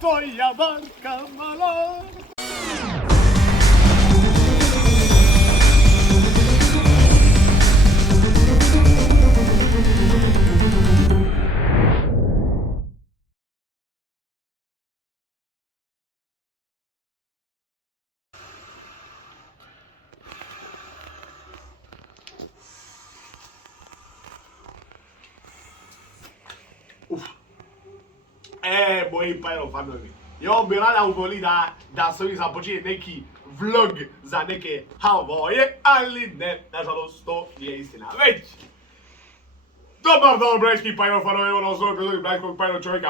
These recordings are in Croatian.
Tvoja barka mala. Moji Pyro fanovi. Ja bi rada uvoli da se mi započije neki vlog za neke Havaje, ali ne, nažalost, to nije istina. Već! Dobar dan, braćki Pyro fanovi, ono zove predlog braćkog Pyro čovjeka.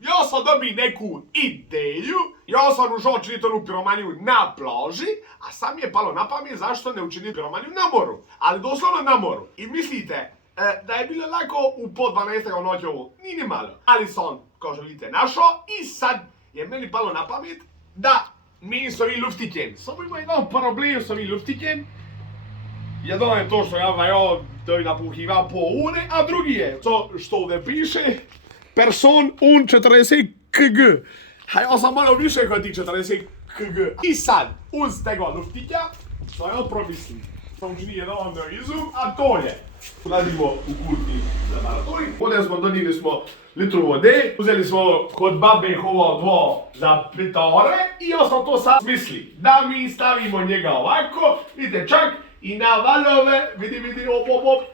Ja sam dobi neku ideju, ja sam ušao činiti onu piromaniju na plaži, a sam je palo na pamet zašto ne učiniti piromaniju na moru. Ali doslovno na moru. I mislite, da je bilo lako u po 12. noći ovo, ni ni malo. Ali sam, kao što vidite, našao i sad je meni palo na pamet da mi s ovim luftićem. Samo ima jedan problem s ovim luftićem. Jedan je to što ja doj napuhivam po ure, a drugi je to što ovdje piše person un 40 kg. A ja sam malo više kod tih 40 kg. I sad, uz tega luftića, što ja promislim, sam učinio jedan analizum, a to je uradimo u kultni laboratorij. Ovdje smo donijeli litru vode, uzeli smo kod babe ovo dvo za pitore i ja sam to sad smisli. Da mi stavimo njega ovako, vidite čak i na valove, vidi, op,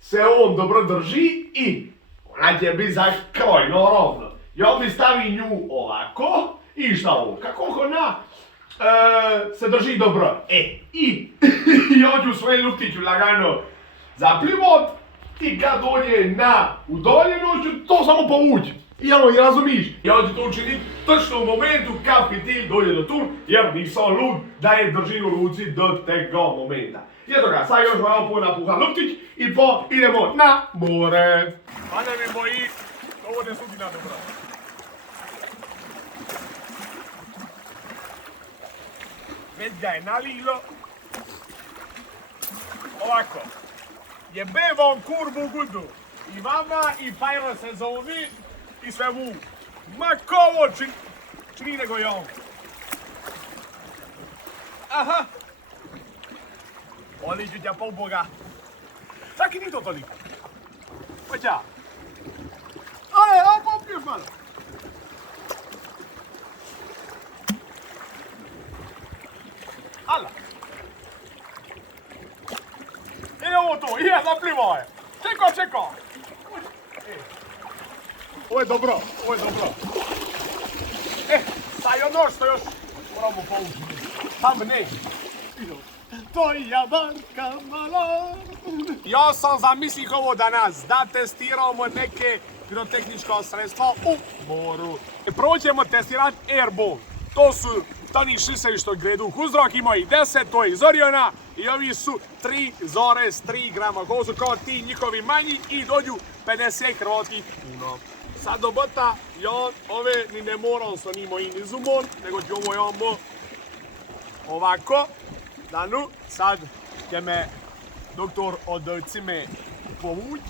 se on dobro drži i ona će biti za krojno rovno. Ja mi stavim nju ovako i šta ovo, kako ona se drži dobro. I ja ću svoje luftiću lagano zaplivot i kad dođe na udaljeno ću to samo povući. I razumiš, ja ću to učiniti točno u momentu kad fitil dođe do tu, jer nisam lud da je držim u ruci do tega momenta. I eto ga, sad još malo napuha luftić i idemo na more. A ne mi boji, ovo ne sudina dobro. Već ga je nalilo. Ovako. Jebe vam kurbu gudu. I vama, i Pyro sezoni, i svemu. Ma kovo čini nego ja. Aha. Oni ću tja pol boga. Čak i ni to toliko. Hoća. Ale, popiješ malo. Ala. I ovo to, zaplivao je. Čekao. Ovo je dobro. Sad ono što još moramo povući. Tam ne. Tvoja barka mala. Ja sam zamislio ovo danas, da testiramo neke pirotehnička sredstva u moru. Prvo ćemo testirati Airbomb. To su tani šisevi što gredu u uzrok, ima ih 10, to je iz Oriona. I ovi su 3,3 grama, ovo su kao ti njihovi manji i dođu 50 hrvatskih kuna. Sad do bota, ja ove ni ne moram sa njim mojim izumom, nego ću ovo imamo ovako. Danu, sad će me doktor od cime povući.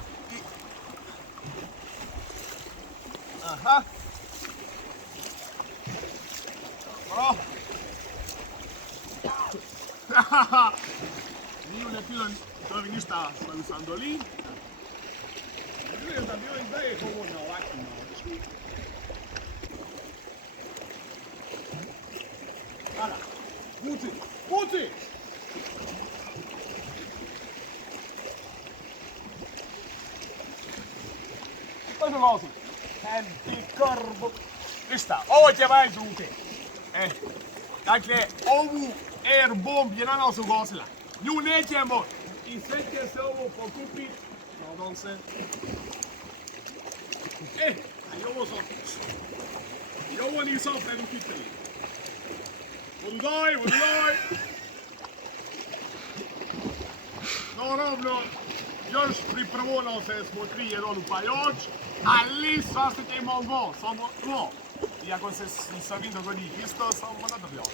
Aha. Dobro. Nije ne pilo tovi ništa što mi sam doli. Ne vidim da bi ovim daje ovo na ovakvim naučki. Hvala. Puci! Što se nosi? Antikorbu. Ništa, ovo će vaj zvuke. Dakle, ovu Airbomb je na nas ugasila. Nju nećemo i sve će se ovo pokupiti. Nadam se. I ovo nisam predupitili. Vodudaj! Naravno, još pripravljamo se smo 3-1 upajač, ali svastite imamo go, samo go. Iako se sa vim dogodi isto, samo nadrljamo.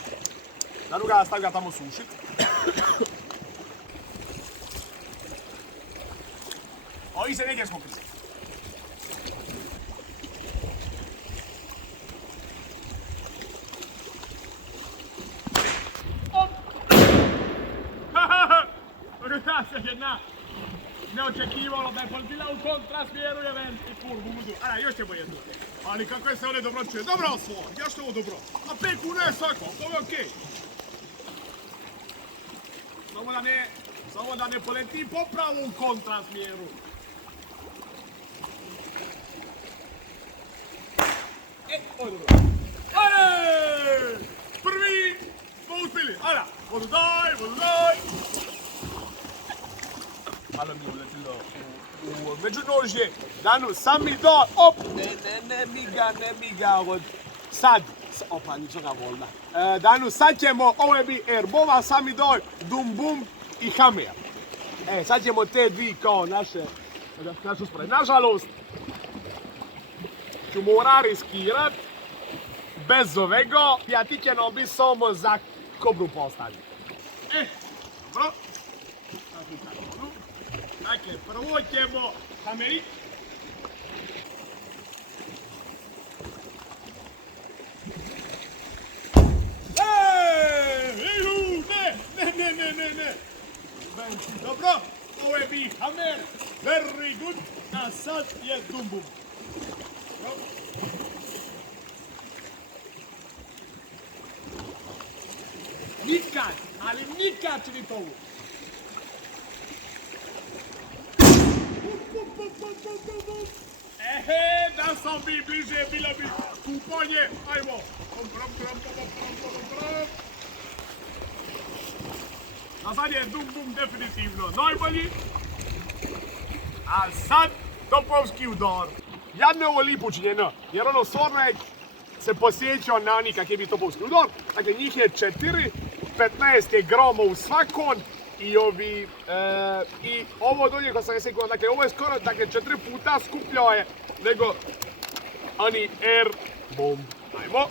Na druga stav ga tamo sušit. Ovi se neće smokristi. još jedna neočekivalo da je poletila u kontrasmjeru i kurvu budu. Još ćemo jednu. Ali kako je se ovdje dobro čuje. Dobro osvo, još ovo dobro. A peku ne svako, to je okej. Samo da ne poleti popravo u kontrasmjeru. Ovo je dobro. Prvi smo uspjeli. Vodu daj. Malo mi je uletilo u međunožje. Danu, sami do, op! Ne miga od sad. Opa, ničega volna. Danu, sad ćemo, ovo je bi erbova, sami do, dum bum i hamer. Sad ćemo te dvi kao naše usprave. Nažalost, ću mora riskirat, bez ovega, ja ti će nam bi samo za kobru postaviti. Dobro. Dakle, prvo ćemo hamerit. Ne. Dobro, ovo je bi hamer. Very good. A sad je dumbum. Nikad će mi povući. Da sam bi bliže, bilo bi kupanje. Ajmo. A sad je dum definitivno najbolji. A sad topovski udar. Jadno je ovo lipo učinjeno, jer ono stvarno je se posjećao na oni kak je bi topovski udar. Dakle, njih je 4, 15 je grama u svakon. I ovo dolje ko sam je sekuno, dakle ovo je skoro 4 puta skuplja je nego oni air bomb. Ajmo.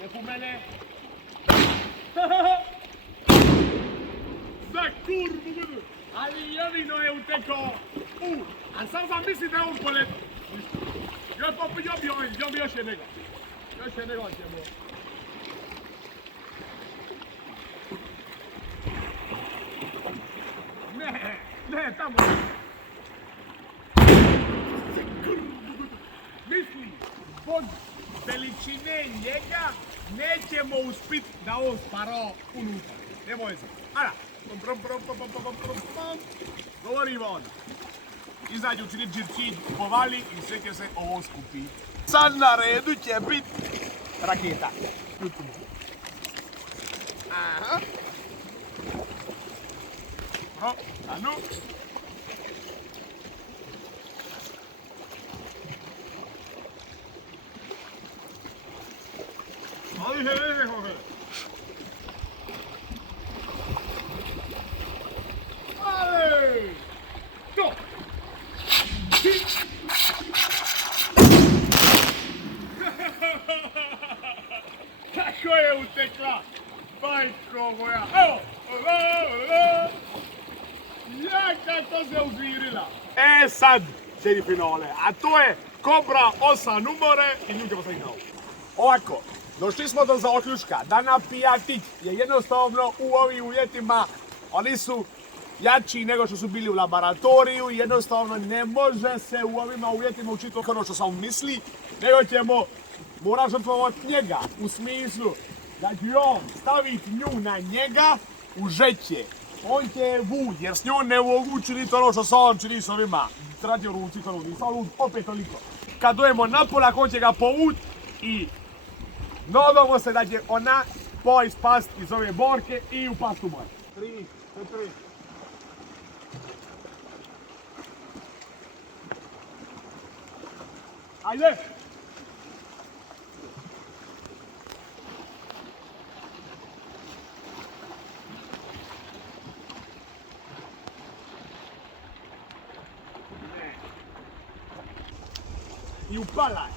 Neku mene. Za kurvu budu. Ali Jovino je utekao. A sam misli da je on polet. Još jednego. Još jednego ćemo. Ne, tamo. Mislim, zbog veličine njega nećemo uspit da on sparao unutra. Ne boj se. Govorimo onda. Izađu učiniti džirčin, povali i sve će se ovo skupiti. Sad na redu će biti raketa. Aha. Anu. Kako je utekla? Bajko moja! Evo! Kako se uzvirila! Sad slijedi finale, a to je Kobra 8 numore i nju ćemo sad igrati. Ovako, došli smo do zaključka da napijatić je jednostavno u ovim uvjetima, oni su jači nego što su bili u laboratoriju, jednostavno ne može se u ovima uvjetima učiti ono što sam misli, nego ćemo morat žrtvovati njega, u smislu da će on staviti nju na njega u žeće. On će vuć, jer s njom ne mogu činiti ono što sam čini s ovima. Trađio ruci, to nisam lud, opet toliko. Kad dojemo napola, on će ga povući i nadamo se da će ona ispast iz ove borke i upast u more. 3, 4. Ajde! I upalaj!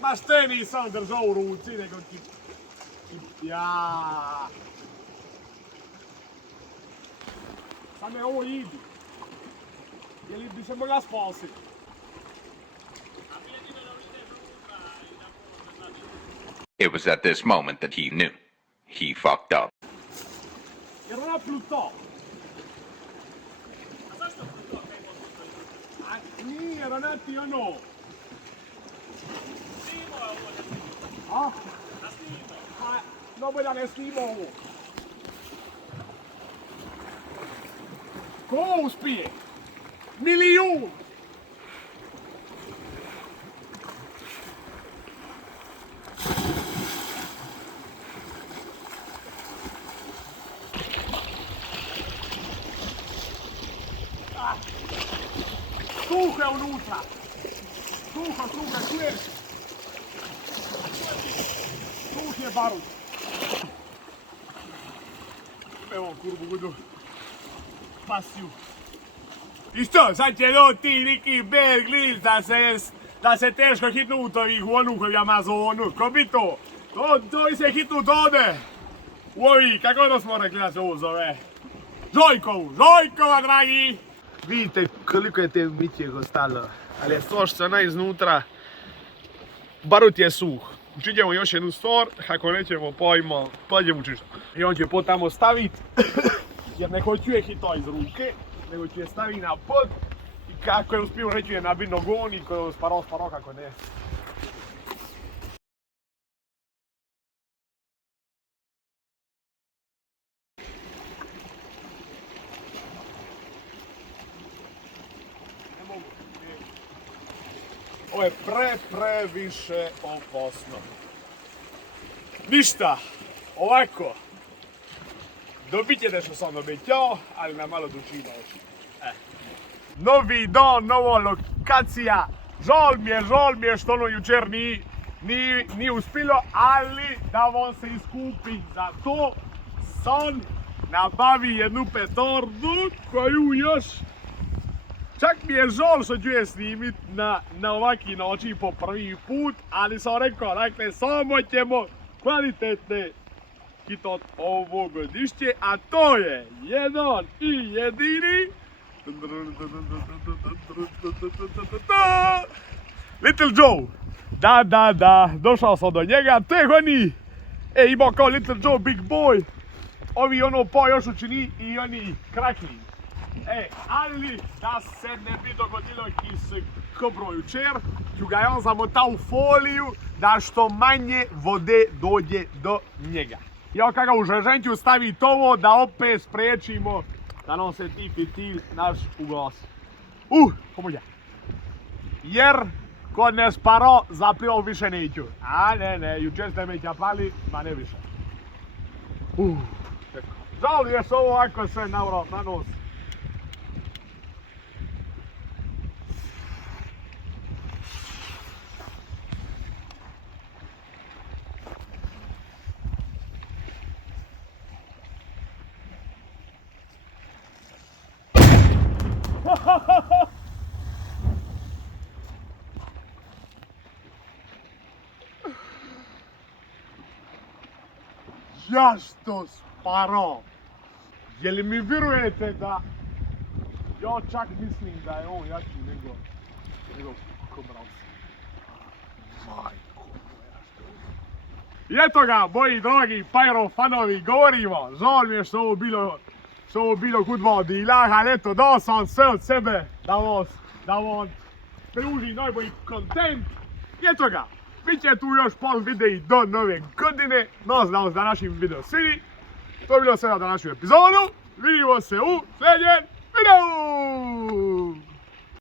Ma što nisam držao u ruci, nego ti... Ja. Sad me ovo idi. Je li bi se mogla spasiti? It was at this moment that he knew. He fucked up. Jer ona plutao. A zašto plutao kaj možda? A nije, Ranati, ono. Snimo je ovo da snimo. A? Da snimo. Pa, dobro da ne snimo ovo. Ko uspije? Milijun! Suho je unutra! Suho, čuješ? Suh je barut. Evo kurbu budu. Pasiju. I što, sad će ti neki Bear Grylls da se teško hitnut ovih u onuhovi Amazonu. Ko bi to? To bi se hitnut ovdje. U ovi, kako da smo rekli da se ovo zove? Žojkova, dragi! Vidite koliko je te bićeg ostalo, ali je stošćena iznutra. Barut je suh. Učit ćemo još jednu stvar, ako nećemo pojmo, pođemo čisto. I on će pot tamo staviti, jer ne hoću je hito iz ruke, nego ću je staviti na pod. I kako je uspio reći je nabiti nogon i ko sparo, kako ne. Ovo je previše opasno. Ništa, ovako. Dobit ćete što sam obećao, ali na malo dužina oči. Novi dan, nova lokacija. Žal mi je što ono jučer nije uspilo, ali da vam se iskupi za to sam nabavi jednu petardu koju još čak mi je žal što ću je snimit na ovaki način po prvi put, ali sam rekao, dakle, samo ćemo kvalitetne hitot ovo godišće, a to je jedan i jedini Little Joe. Da, došao sam do njega, tek oni imao kao Little Joe, Big Boy, ovi ono po još učini i oni krakli. Ali da se ne bi dogodilo ki se kobro jučer, ću ga ja zamotao u foliju da što manje vode dođe do njega. Ja kada u žeženću stavi ovo da opet spriječimo da nam se ti fitil naš ugasi. Pomolja. Jer kod ne sparo zaplio više neću. A ne, jučer ste me ćapali, ma ne više. Žal je se ovo ako se navrao na nos. Zašto sparo? Je li mi vjerujete da ja čak mislim da je on jači nego kobravci? Majko moja, što je? I eto ga, moji dragi Pyro fanovi, govorimo, žal mi je što ovo bilo kod vodila, ali eto, dao sam sve od sebe da vam pruži najbolji kontent. I eto ga, bit će tu još pol videi do nove godine. Nadam se da našim video svidi. To je bilo sve na današnju epizodu. Vidimo se u sljedećem videu.